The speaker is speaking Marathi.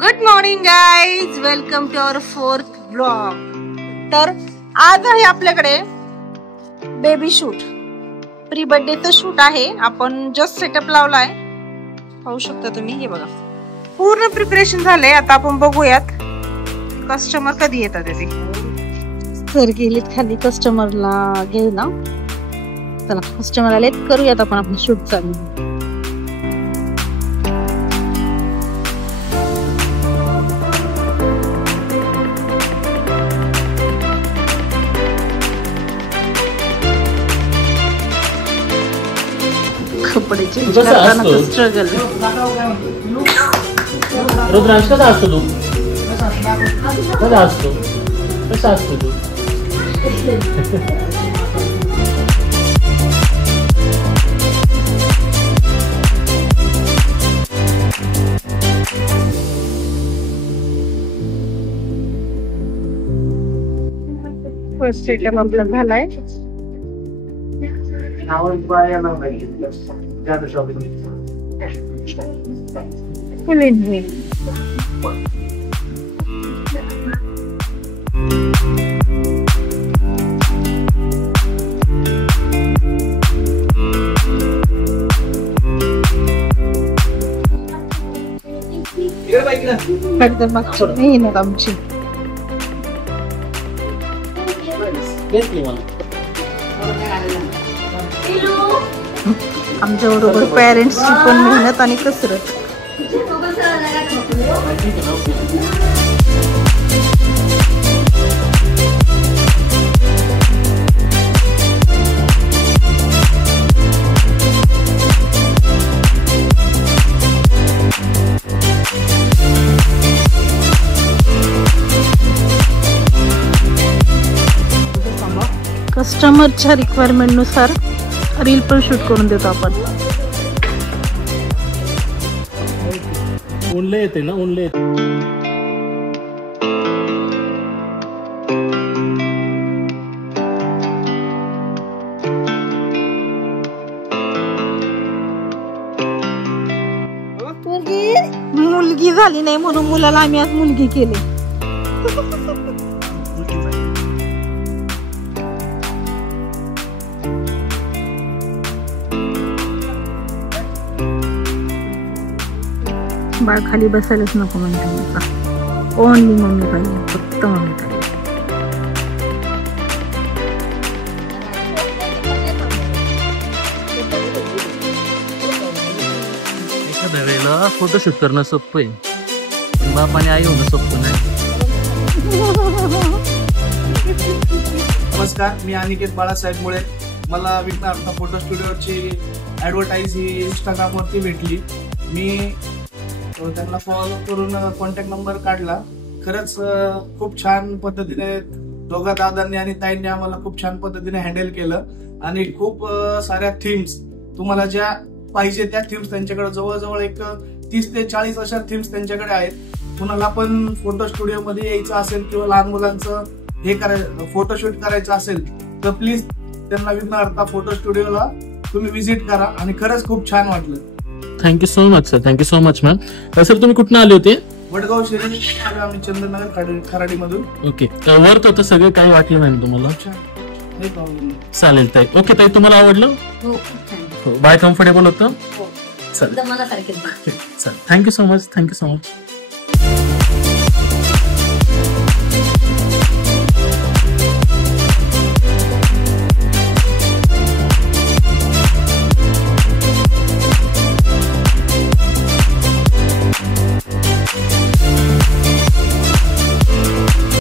Good morning guys, welcome to our fourth blog. तर आज आहे आपल्याकडे बेबी शूट, प्री बर्थडेचं शूट आहे. आपण जस्ट सेटअप लावलाय, पाहू शकता तुम्ही. हे बघा, पूर्ण प्रिपरेशन झालंय. आता आपण बघूयात कस्टमर कधी येतात. ते सर गेलीत खाली कस्टमरला घेऊ ना. चला कस्टमर आलेत, करूयात आपण आपलं शूट चालू. कपड्याची स्ट्रगल. रुद्रांश कसा असतो तू? कसा असतो? कसा असतो तू? फर्स्ट सेटअप आपला झालाय. मागच्या मेहनत आमची. आमच्या बरोबर पेरेंट्सची पण मेहनत आणि कसरत. कस्टमरच्या रिक्वायरमेंट नुसार रील पण शूट करून देतो आपण. ऊनले येते ना, ऊनले येते. मुलगी झाली नाही म्हणून मुलाला आम्ही आज मुलगी केली. बाळ खाली बसायलाच नको म्हणजे ओनली मम्मी पाहिजे, फक्त मम्मी पाहिजे. एखाद्या वेळेला फोटोशूट करणं सोपं आहे, बाप आणि आई होणं सोपं नाही. नमस्कार, मी अनिकेत बाळासाहेब मुळे. मला विघ्नार्थ फोटो स्टुडिओची ॲडव्हर्टाईज ही इंस्टाग्रामवरती भेटली. मी त्यांना फॉलो करून कॉन्टॅक्ट नंबर काढला. खरंच खूप छान पद्धतीने दोघा दादांनी आणि ताईंनी आम्हाला खूप छान पद्धतीने हँडल केलं. आणि खूप साऱ्या थीम्स तुम्हाला ज्या पाहिजे त्या थीम्स त्यांच्याकडे जवळजवळ एक 30 ते 40 अशा थीम्स त्यांच्याकडे आहेत. कुणाला पण फोटो स्टुडिओ मध्ये यायचं असेल किंवा लहान मुलांचं हे करायचं, फोटोशूट करायचं असेल तर प्लीज त्यांना विघ्नार्थ फोटो स्टुडिओला तुम्ही व्हिजिट करा. आणि खरंच खूप छान वाटलं. Thank you so much sir, thank you so much ma'am. Sir तुम्ही कुठून आले होते? वडगाव शहरी, आम्ही चंद्रनगर खराडी मधून. ओके, वर्थ होतं सगळं, काही वाटलं नाही तुम्हाला? चालेल ताई. ओके ताई, तुम्हाला आवडलं? बाय कम्फर्टेबल होतं? चालेल, thank you so much, thank you so much.